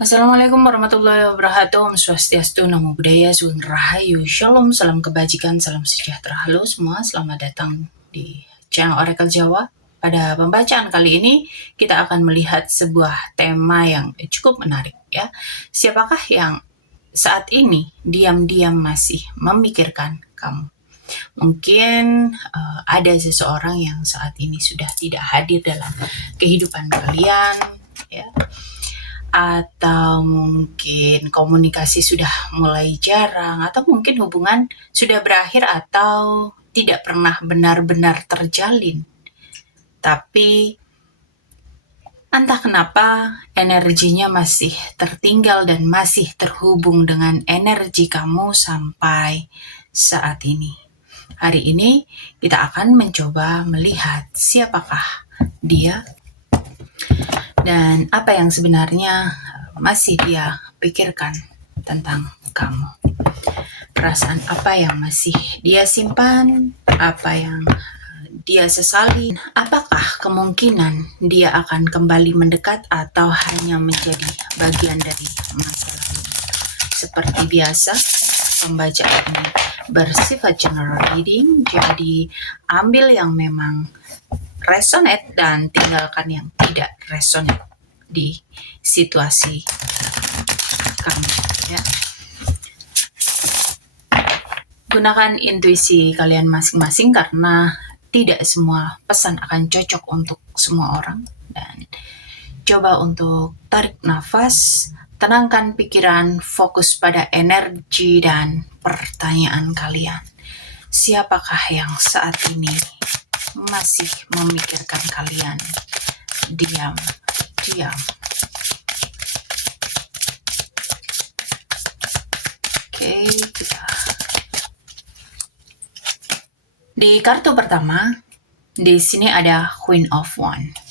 Assalamualaikum warahmatullahi wabarakatuh. Om Swastiastu, Namo Buddhaya, Sugeng Rahayu, Shalom, salam kebajikan, salam sejahtera. Halo semua, selamat datang di channel Oracle Jawa. Pada pembacaan kali ini, kita akan melihat sebuah tema yang cukup menarik ya. Siapakah yang saat ini diam-diam masih memikirkan kamu? Mungkin ada seseorang yang saat ini sudah tidak hadir dalam kehidupan kalian ya, atau mungkin komunikasi sudah mulai jarang, atau mungkin hubungan sudah berakhir atau tidak pernah benar-benar terjalin. Tapi entah kenapa energinya masih tertinggal dan masih terhubung dengan energi kamu sampai saat ini. Hari ini kita akan mencoba melihat siapakah dia dan apa yang sebenarnya masih dia pikirkan tentang kamu. Perasaan apa yang masih dia simpan, apa yang dia sesali, apakah kemungkinan dia akan kembali mendekat atau hanya menjadi bagian dari masa lalu. Seperti biasa, pembacaan ini bersifat general reading, jadi ambil yang memang resonate dan tinggalkan yang tidak resonate di situasi kamu ya. Gunakan intuisi kalian masing-masing karena tidak semua pesan akan cocok untuk semua orang, dan coba untuk tarik nafas, tenangkan pikiran, fokus pada energi dan pertanyaan kalian. Siapakah yang saat ini masih memikirkan kalian? Diam. Oke, kita di kartu pertama, di sini ada Queen of Wands.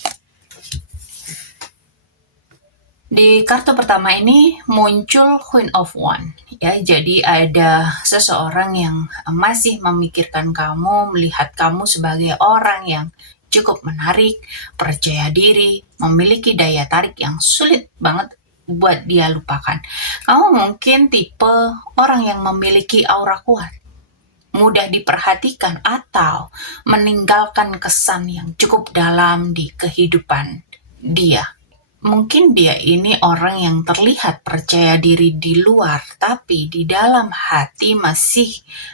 Di kartu pertama ini muncul Queen of Wands ya, jadi ada seseorang yang masih memikirkan kamu, melihat kamu sebagai orang yang cukup menarik, percaya diri, memiliki daya tarik yang sulit banget buat dia lupakan. Kamu mungkin tipe orang yang memiliki aura kuat, mudah diperhatikan, atau meninggalkan kesan yang cukup dalam di kehidupan dia. Mungkin dia ini orang yang terlihat percaya diri di luar, tapi di dalam hati masih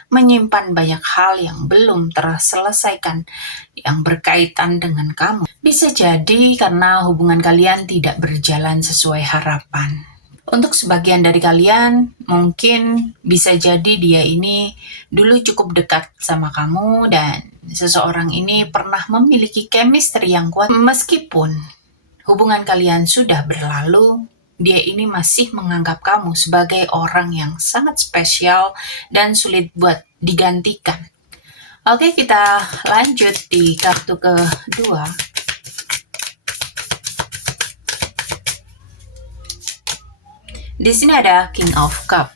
menyimpan banyak hal yang belum terselesaikan yang berkaitan dengan kamu. Bisa jadi karena hubungan kalian tidak berjalan sesuai harapan. Untuk sebagian dari kalian, mungkin bisa jadi dia ini dulu cukup dekat sama kamu dan seseorang ini pernah memiliki chemistry yang kuat. Meskipun hubungan kalian sudah berlalu, dia ini masih menganggap kamu sebagai orang yang sangat spesial dan sulit buat digantikan. Oke, kita lanjut di kartu kedua. Di sini ada King of Cup.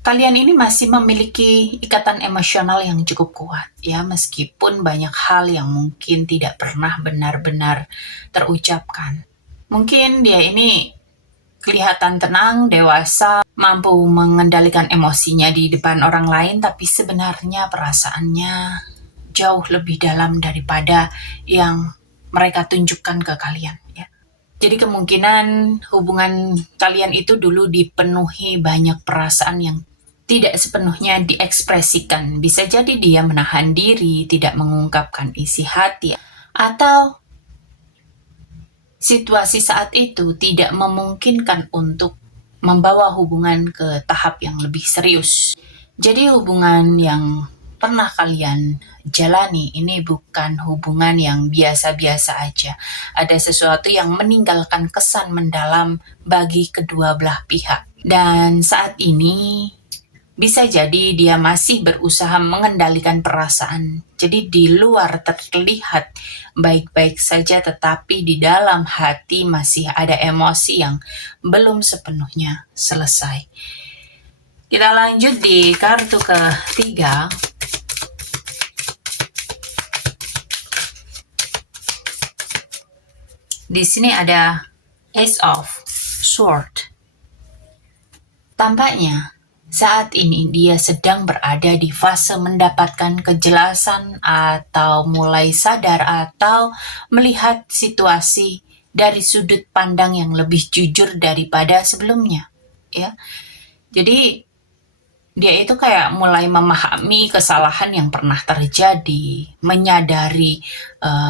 Kalian ini masih memiliki ikatan emosional yang cukup kuat ya, meskipun banyak hal yang mungkin tidak pernah benar-benar terucapkan. Mungkin dia ini kelihatan tenang, dewasa, mampu mengendalikan emosinya di depan orang lain, tapi sebenarnya perasaannya jauh lebih dalam daripada yang mereka tunjukkan ke kalian ya. Jadi kemungkinan hubungan kalian itu dulu dipenuhi banyak perasaan yang tidak sepenuhnya diekspresikan. Bisa jadi dia menahan diri, tidak mengungkapkan isi hati, atau situasi saat itu tidak memungkinkan untuk membawa hubungan ke tahap yang lebih serius. Jadi hubungan yang pernah kalian jalani ini bukan hubungan yang biasa-biasa aja. Ada sesuatu yang meninggalkan kesan mendalam bagi kedua belah pihak. Dan saat ini bisa jadi dia masih berusaha mengendalikan perasaan. Jadi di luar terlihat baik-baik saja, tetapi di dalam hati masih ada emosi yang belum sepenuhnya selesai. Kita lanjut di kartu ketiga. Di sini ada Ace of Sword. Tampaknya saat ini dia sedang berada di fase mendapatkan kejelasan atau mulai sadar atau melihat situasi dari sudut pandang yang lebih jujur daripada sebelumnya, ya. Jadi dia itu kayak mulai memahami kesalahan yang pernah terjadi, menyadari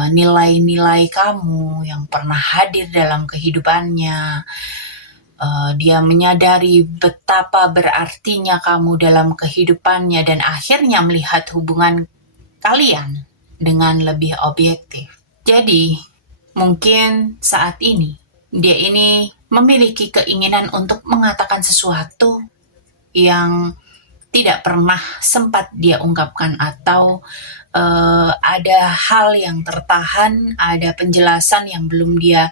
nilai-nilai kamu yang pernah hadir dalam kehidupannya. Dia menyadari betapa berartinya kamu dalam kehidupannya dan akhirnya melihat hubungan kalian dengan lebih objektif. Jadi, mungkin saat ini dia ini memiliki keinginan untuk mengatakan sesuatu yang tidak pernah sempat dia ungkapkan atau ada hal yang tertahan, ada penjelasan yang belum dia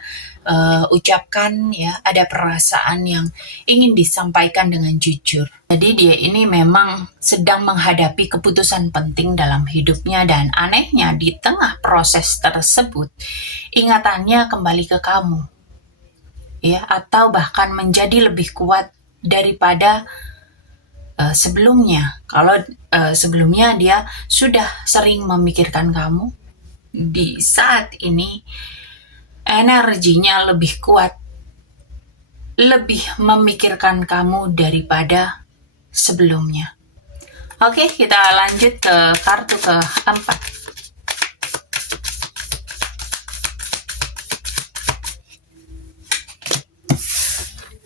ucapkan, ya, ada perasaan yang ingin disampaikan dengan jujur. Jadi dia ini memang sedang menghadapi keputusan penting dalam hidupnya dan anehnya di tengah proses tersebut ingatannya kembali ke kamu, ya, atau bahkan menjadi lebih kuat daripada sebelumnya. Kalau sebelumnya dia sudah sering memikirkan kamu, di saat ini energinya lebih kuat, lebih memikirkan kamu daripada sebelumnya. Oke, kita lanjut ke kartu keempat.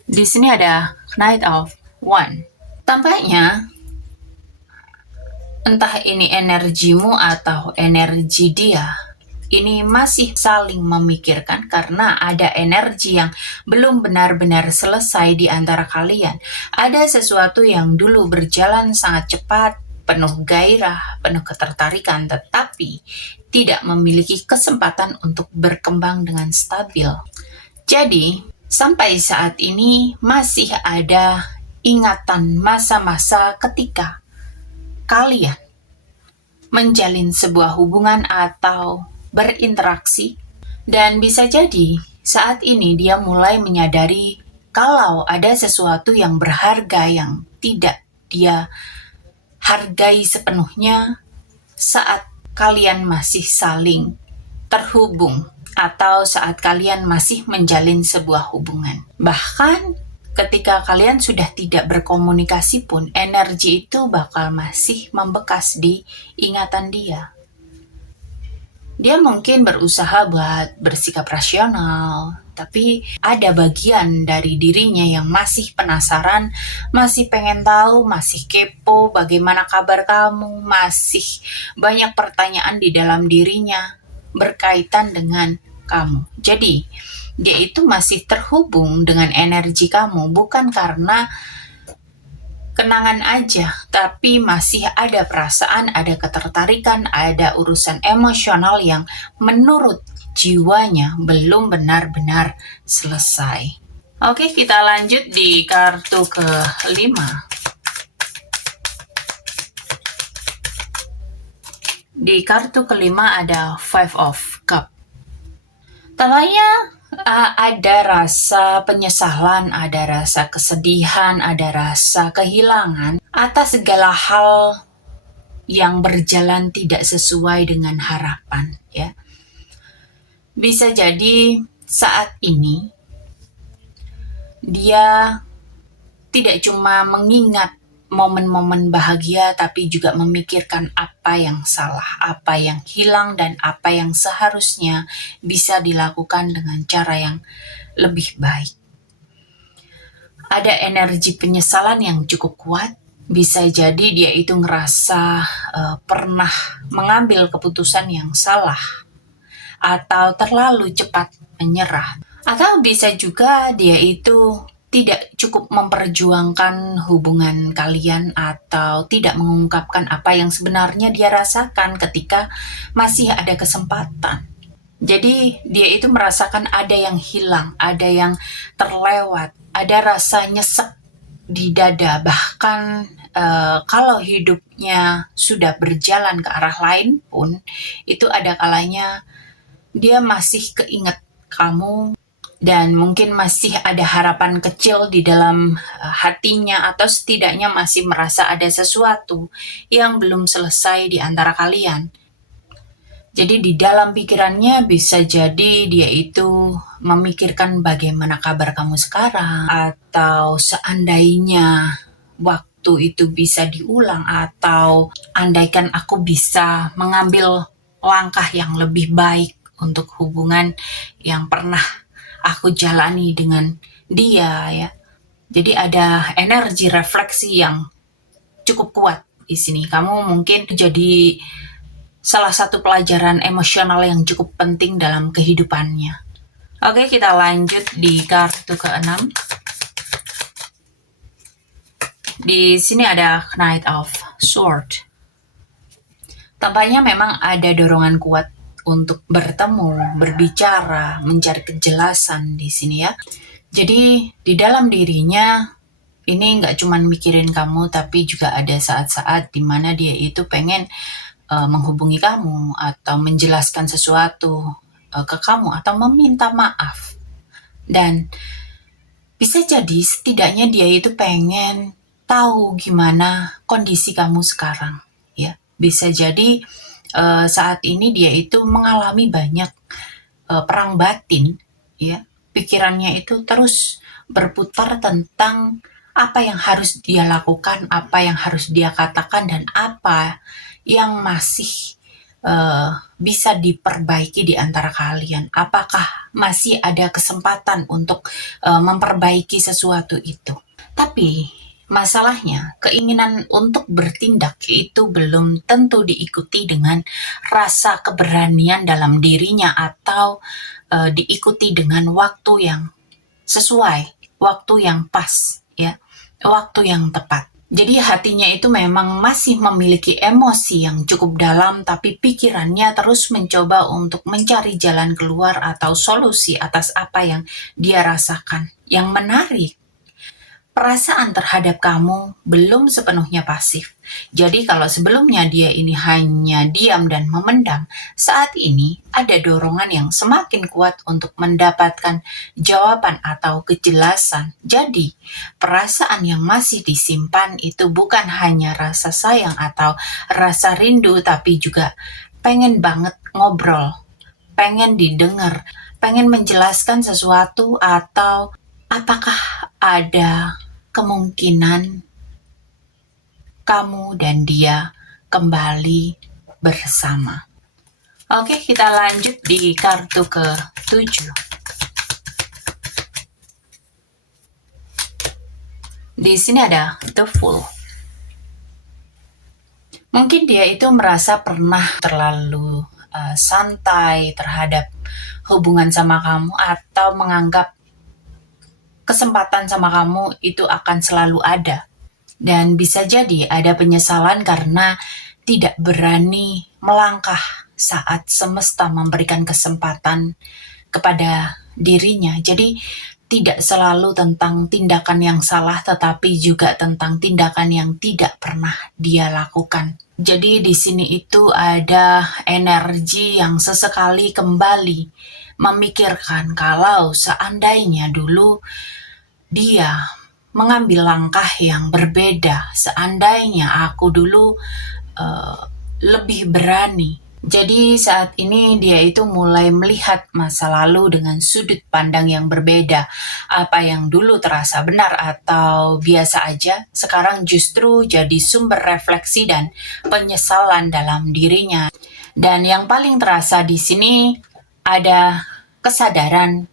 Di sini ada Knight of Wands. Tampaknya entah ini energimu atau energi dia, ini masih saling memikirkan karena ada energi yang belum benar-benar selesai di antara kalian. Ada sesuatu yang dulu berjalan sangat cepat, penuh gairah, penuh ketertarikan, tetapi tidak memiliki kesempatan untuk berkembang dengan stabil. Jadi, sampai saat ini masih ada ingatan masa-masa ketika kalian menjalin sebuah hubungan atau berinteraksi, dan bisa jadi saat ini dia mulai menyadari kalau ada sesuatu yang berharga yang tidak dia hargai sepenuhnya saat kalian masih saling terhubung atau saat kalian masih menjalin sebuah hubungan. Bahkan ketika kalian sudah tidak berkomunikasi pun, energi itu bakal masih membekas di ingatan dia. Dia mungkin berusaha buat bersikap rasional, tapi ada bagian dari dirinya yang masih penasaran, masih pengen tahu, masih kepo bagaimana kabar kamu, masih banyak pertanyaan di dalam dirinya berkaitan dengan kamu. Jadi, dia itu masih terhubung dengan energi kamu, bukan karena kenangan aja, tapi masih ada perasaan, ada ketertarikan, ada urusan emosional yang menurut jiwanya belum benar-benar selesai. Oke, kita lanjut di kartu kelima. Di kartu kelima ada Five of Cups. Tampaknya ada rasa penyesalan, ada rasa kesedihan, ada rasa kehilangan atas segala hal yang berjalan tidak sesuai dengan harapan, ya. Bisa jadi saat ini dia tidak cuma mengingat momen-momen bahagia, tapi juga memikirkan apa yang salah, apa yang hilang, dan apa yang seharusnya bisa dilakukan dengan cara yang lebih baik. Ada energi penyesalan yang cukup kuat. Bisa jadi dia itu ngerasa pernah mengambil keputusan yang salah, atau terlalu cepat menyerah. Atau bisa juga dia itu tidak cukup memperjuangkan hubungan kalian atau tidak mengungkapkan apa yang sebenarnya dia rasakan ketika masih ada kesempatan. Jadi dia itu merasakan ada yang hilang, ada yang terlewat, ada rasa nyesek di dada. Bahkan kalau hidupnya sudah berjalan ke arah lain pun, itu ada kalanya dia masih keinget kamu, dan mungkin masih ada harapan kecil di dalam hatinya, atau setidaknya masih merasa ada sesuatu yang belum selesai di antara kalian. Jadi di dalam pikirannya bisa jadi dia itu memikirkan bagaimana kabar kamu sekarang, atau seandainya waktu itu bisa diulang, atau andaikan aku bisa mengambil langkah yang lebih baik untuk hubungan yang pernah aku jalani dengan dia, ya. Jadi ada energi refleksi yang cukup kuat di sini. Kamu mungkin jadi salah satu pelajaran emosional yang cukup penting dalam kehidupannya. Oke, kita lanjut di kartu ke-6. Di sini ada Knight of Swords. Tampaknya memang ada dorongan kuat untuk bertemu, berbicara, mencari kejelasan di sini, ya. Jadi di dalam dirinya ini nggak cuma mikirin kamu, tapi juga ada saat-saat dimana dia itu pengen menghubungi kamu atau menjelaskan sesuatu ke kamu atau meminta maaf. Dan bisa jadi setidaknya dia itu pengen tahu gimana kondisi kamu sekarang, ya. Bisa jadi saat ini dia itu mengalami banyak perang batin, ya. Pikirannya itu terus berputar tentang apa yang harus dia lakukan, apa yang harus dia katakan, dan apa yang masih bisa diperbaiki di antara kalian. Apakah masih ada kesempatan untuk memperbaiki sesuatu itu? Tapi masalahnya, keinginan untuk bertindak itu belum tentu diikuti dengan rasa keberanian dalam dirinya, atau diikuti dengan waktu yang sesuai, waktu yang pas, ya, waktu yang tepat. Jadi hatinya itu memang masih memiliki emosi yang cukup dalam, tapi pikirannya terus mencoba untuk mencari jalan keluar atau solusi atas apa yang dia rasakan. Yang menarik, perasaan terhadap kamu belum sepenuhnya pasif. Jadi kalau sebelumnya dia ini hanya diam dan memendam, saat ini ada dorongan yang semakin kuat untuk mendapatkan jawaban atau kejelasan. Jadi perasaan yang masih disimpan itu bukan hanya rasa sayang atau rasa rindu, tapi juga pengen banget ngobrol, pengen didengar, pengen menjelaskan sesuatu, atau apakah ada kemungkinan kamu dan dia kembali bersama. Oke, kita lanjut di kartu ke-7. Di sini ada The Fool. Mungkin dia itu merasa pernah terlalu santai terhadap hubungan sama kamu, atau menganggap kesempatan sama kamu itu akan selalu ada. Dan bisa jadi ada penyesalan karena tidak berani melangkah saat semesta memberikan kesempatan kepada dirinya. Jadi tidak selalu tentang tindakan yang salah, tetapi juga tentang tindakan yang tidak pernah dia lakukan. Jadi di sini itu ada energi yang sesekali kembali memikirkan kalau seandainya dulu dia mengambil langkah yang berbeda, seandainya aku dulu lebih berani. Jadi saat ini dia itu mulai melihat masa lalu dengan sudut pandang yang berbeda. Apa yang dulu terasa benar atau biasa aja, sekarang justru jadi sumber refleksi dan penyesalan dalam dirinya. Dan yang paling terasa di sini ada kesadaran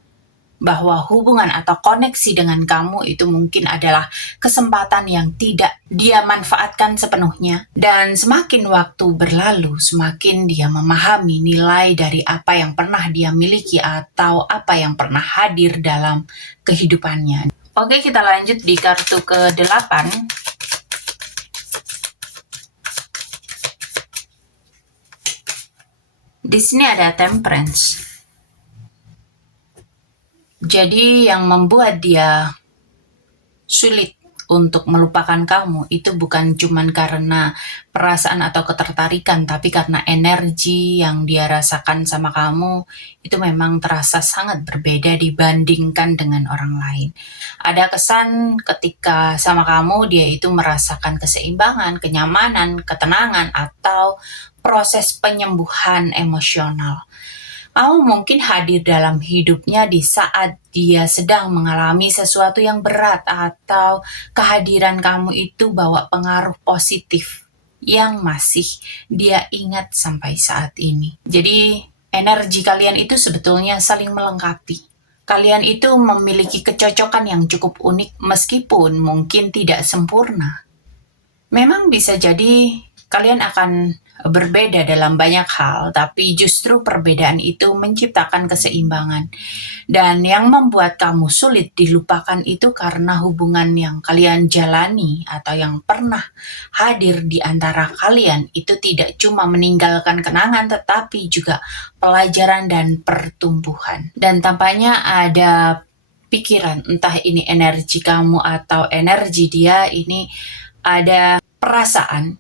bahwa hubungan atau koneksi dengan kamu itu mungkin adalah kesempatan yang tidak dia manfaatkan sepenuhnya. Dan semakin waktu berlalu, semakin dia memahami nilai dari apa yang pernah dia miliki atau apa yang pernah hadir dalam kehidupannya. Oke, kita lanjut di kartu ke-8. Di sini ada Temperance. Jadi yang membuat dia sulit untuk melupakan kamu itu bukan cuman karena perasaan atau ketertarikan, tapi karena energi yang dia rasakan sama kamu itu memang terasa sangat berbeda dibandingkan dengan orang lain. Ada kesan ketika sama kamu dia itu merasakan keseimbangan, kenyamanan, ketenangan, atau proses penyembuhan emosional. Kamu mungkin hadir dalam hidupnya di saat dia sedang mengalami sesuatu yang berat, atau kehadiran kamu itu bawa pengaruh positif yang masih dia ingat sampai saat ini. Jadi, energi kalian itu sebetulnya saling melengkapi. Kalian itu memiliki kecocokan yang cukup unik meskipun mungkin tidak sempurna. Memang bisa jadi kalian akan berbeda dalam banyak hal, tapi justru perbedaan itu menciptakan keseimbangan. Dan yang membuat kamu sulit dilupakan itu karena hubungan yang kalian jalani atau yang pernah hadir di antara kalian itu tidak cuma meninggalkan kenangan, tetapi juga pelajaran dan pertumbuhan. Dan tampaknya ada pikiran, entah ini energi kamu atau energi dia, ini ada perasaan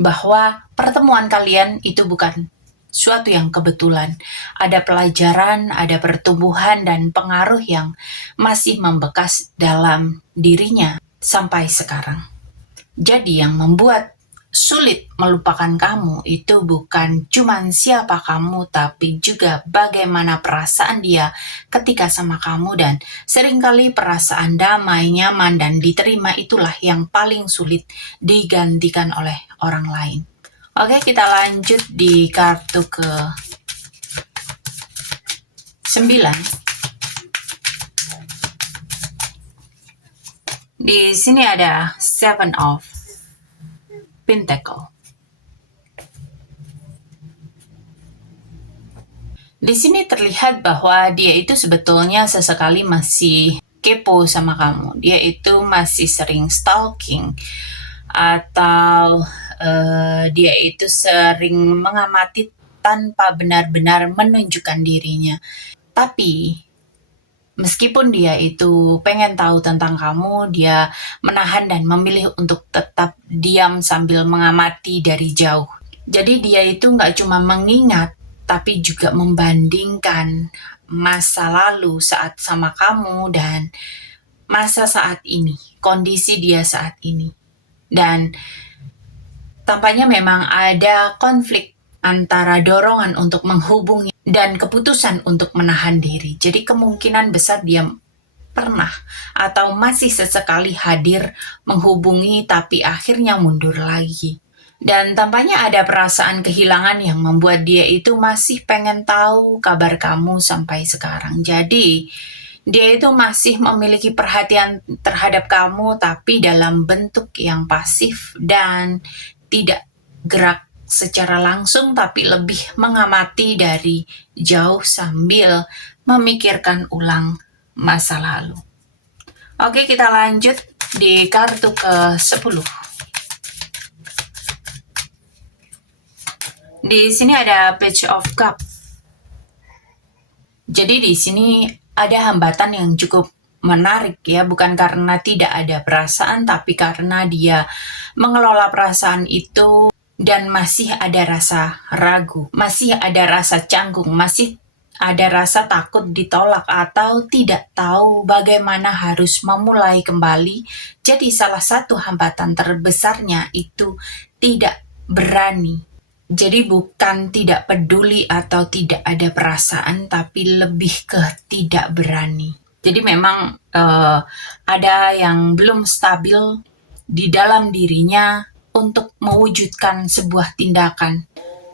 bahwa pertemuan kalian itu bukan suatu yang kebetulan. Ada pelajaran, ada pertumbuhan, dan pengaruh yang masih membekas dalam dirinya sampai sekarang. Jadi yang membuat sulit melupakan kamu itu bukan cuman siapa kamu, tapi juga bagaimana perasaan dia ketika sama kamu, dan seringkali perasaan damai, nyaman, dan diterima itulah yang paling sulit digantikan oleh orang lain. Oke, kita lanjut di kartu ke 9. Di sini ada Seven of Pentacle. Di sini terlihat bahwa dia itu sebetulnya sesekali masih kepo sama kamu. Dia itu masih sering stalking, atau dia itu sering mengamati tanpa benar-benar menunjukkan dirinya. Tapi meskipun dia itu pengen tahu tentang kamu, dia menahan dan memilih untuk tetap diam sambil mengamati dari jauh. Jadi dia itu nggak cuma mengingat, tapi juga membandingkan masa lalu saat sama kamu dan masa saat ini, kondisi dia saat ini. Dan tampaknya memang ada konflik antara dorongan untuk menghubungi dan keputusan untuk menahan diri. Jadi kemungkinan besar dia pernah atau masih sesekali hadir menghubungi, tapi akhirnya mundur lagi. Dan tampaknya ada perasaan kehilangan yang membuat dia itu masih pengen tahu kabar kamu sampai sekarang. Jadi dia itu masih memiliki perhatian terhadap kamu, tapi dalam bentuk yang pasif dan tidak gerak secara langsung, tapi lebih mengamati dari jauh sambil memikirkan ulang masa lalu. Oke, kita lanjut di kartu ke-10. Di sini ada Page of Cups. Jadi di sini ada hambatan yang cukup menarik ya, bukan karena tidak ada perasaan, tapi karena dia mengelola perasaan itu dan masih ada rasa ragu, masih ada rasa canggung, masih ada rasa takut ditolak atau tidak tahu bagaimana harus memulai kembali. Jadi salah satu hambatan terbesarnya itu tidak berani. Jadi bukan tidak peduli atau tidak ada perasaan, tapi lebih ke tidak berani. Jadi memang ada yang belum stabil di dalam dirinya untuk mewujudkan sebuah tindakan.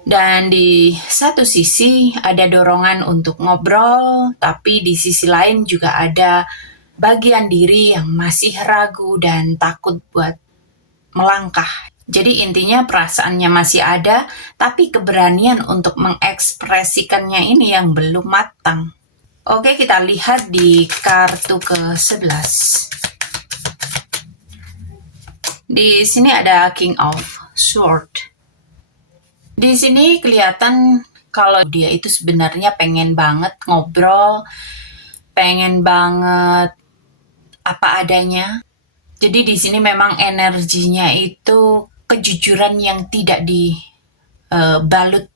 Dan di satu sisi ada dorongan untuk ngobrol, tapi di sisi lain juga ada bagian diri yang masih ragu dan takut buat melangkah. Jadi intinya perasaannya masih ada, tapi keberanian untuk mengekspresikannya ini yang belum matang. Oke, kita lihat di kartu ke-11. Di sini ada King of Swords. Di sini kelihatan kalau dia itu sebenarnya pengen banget ngobrol, pengen banget apa adanya. Jadi di sini memang energinya itu kejujuran yang tidak dibalut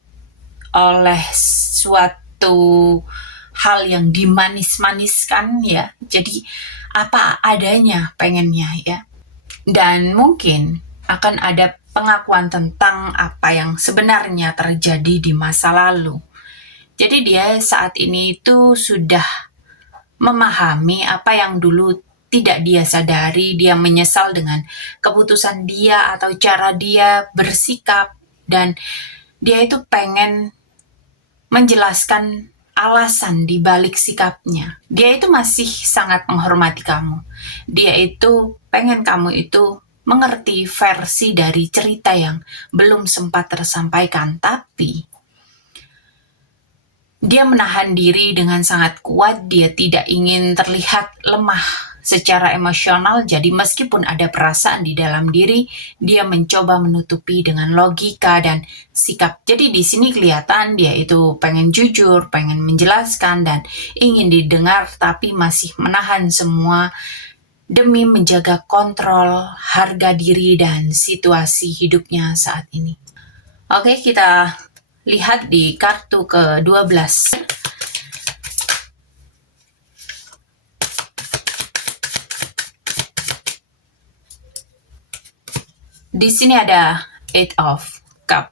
oleh suatu hal yang dimanis-maniskan ya. Jadi apa adanya pengennya ya. Dan mungkin akan ada pengakuan tentang apa yang sebenarnya terjadi di masa lalu. Jadi dia saat ini itu sudah memahami apa yang dulu tidak dia sadari, dia menyesal dengan keputusan dia atau cara dia bersikap, dan dia itu pengen menjelaskan alasan di balik sikapnya. Dia itu masih sangat menghormati kamu. Dia itu pengen kamu itu mengerti versi dari cerita yang belum sempat tersampaikan, tapi dia menahan diri dengan sangat kuat. Dia tidak ingin terlihat lemah secara emosional, jadi meskipun ada perasaan di dalam diri, dia mencoba menutupi dengan logika dan sikap. Jadi di sini kelihatan dia itu pengen jujur, pengen menjelaskan, dan ingin didengar, tapi masih menahan semua demi menjaga kontrol, harga diri, dan situasi hidupnya saat ini. Oke, kita lihat di kartu ke-12. Di sini ada Eight of Cup.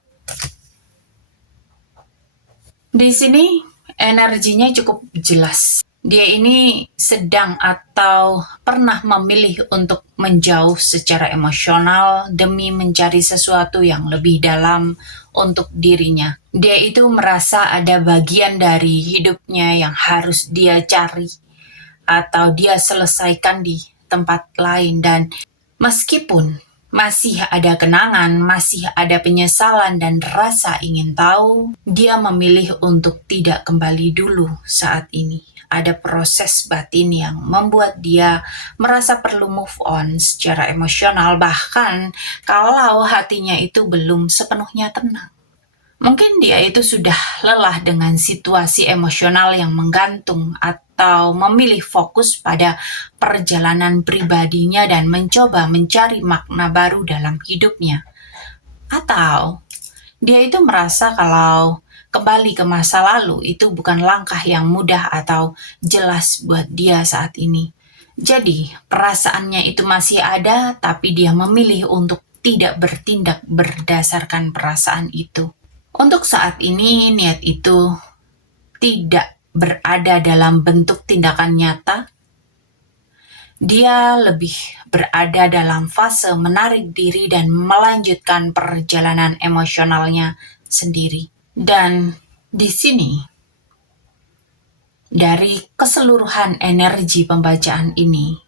Di sini energinya cukup jelas. Dia ini sedang atau pernah memilih untuk menjauh secara emosional demi mencari sesuatu yang lebih dalam untuk dirinya. Dia itu merasa ada bagian dari hidupnya yang harus dia cari atau dia selesaikan di tempat lain, dan meskipun masih ada kenangan, masih ada penyesalan dan rasa ingin tahu, dia memilih untuk tidak kembali dulu saat ini. Ada proses batin yang membuat dia merasa perlu move on secara emosional, bahkan kalau hatinya itu belum sepenuhnya tenang. Mungkin dia itu sudah lelah dengan situasi emosional yang menggantung atau memilih fokus pada perjalanan pribadinya dan mencoba mencari makna baru dalam hidupnya. Atau dia itu merasa kalau kembali ke masa lalu itu bukan langkah yang mudah atau jelas buat dia saat ini. Jadi perasaannya itu masih ada, tapi dia memilih untuk tidak bertindak berdasarkan perasaan itu. Untuk saat ini, niat itu tidak berada dalam bentuk tindakan nyata. Dia lebih berada dalam fase menarik diri dan melanjutkan perjalanan emosionalnya sendiri. Dan di sini, dari keseluruhan energi pembacaan ini,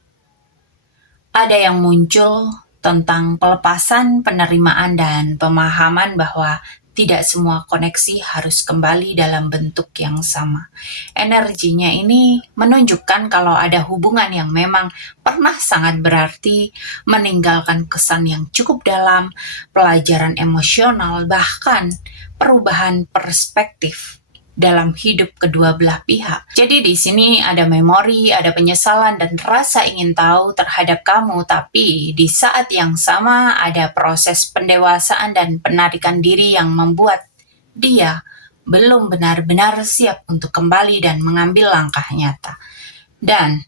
ada yang muncul tentang pelepasan, penerimaan, dan pemahaman bahwa tidak semua koneksi harus kembali dalam bentuk yang sama. Energinya ini menunjukkan kalau ada hubungan yang memang pernah sangat berarti, meninggalkan kesan yang cukup dalam, pelajaran emosional, bahkan perubahan perspektif dalam hidup kedua belah pihak. Jadi di sini ada memori, ada penyesalan dan rasa ingin tahu terhadap kamu, tapi di saat yang sama ada proses pendewasaan dan penarikan diri yang membuat dia belum benar-benar siap untuk kembali dan mengambil langkah nyata. Dan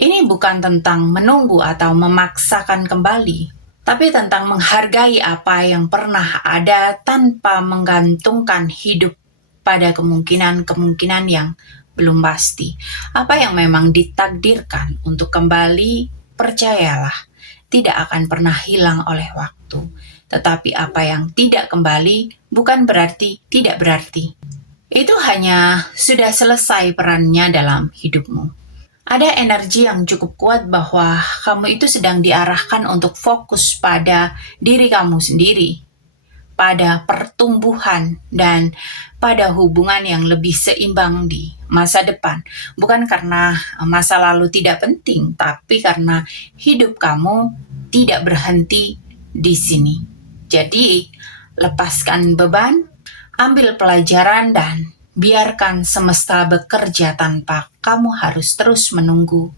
ini bukan tentang menunggu atau memaksakan kembali, tapi tentang menghargai apa yang pernah ada tanpa menggantungkan hidup pada kemungkinan-kemungkinan yang belum pasti. Apa yang memang ditakdirkan untuk kembali, percayalah, tidak akan pernah hilang oleh waktu. Tetapi apa yang tidak kembali bukan berarti tidak berarti. Itu hanya sudah selesai perannya dalam hidupmu. Ada energi yang cukup kuat bahwa kamu itu sedang diarahkan untuk fokus pada diri kamu sendiri, pada pertumbuhan, dan pada hubungan yang lebih seimbang di masa depan. Bukan karena masa lalu tidak penting, tapi karena hidup kamu tidak berhenti di sini. Jadi, lepaskan beban, ambil pelajaran, dan biarkan semesta bekerja tanpa kamu harus terus menunggu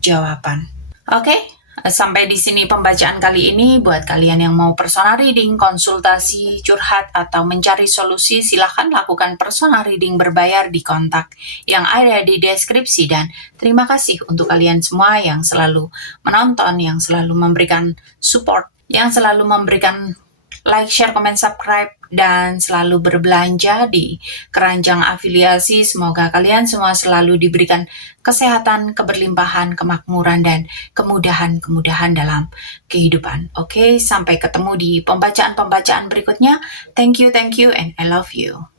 jawaban. Oke? Sampai di sini pembacaan kali ini. Buat kalian yang mau personal reading, konsultasi, curhat, atau mencari solusi, silahkan lakukan personal reading berbayar di kontak yang ada di deskripsi. Dan terima kasih untuk kalian semua yang selalu menonton, yang selalu memberikan support, yang selalu memberikan like, share, komen, subscribe, dan selalu berbelanja di keranjang afiliasi. Semoga kalian semua selalu diberikan kesehatan, keberlimpahan, kemakmuran, dan kemudahan-kemudahan dalam kehidupan. Oke, sampai ketemu di pembacaan-pembacaan berikutnya. Thank you, and I love you.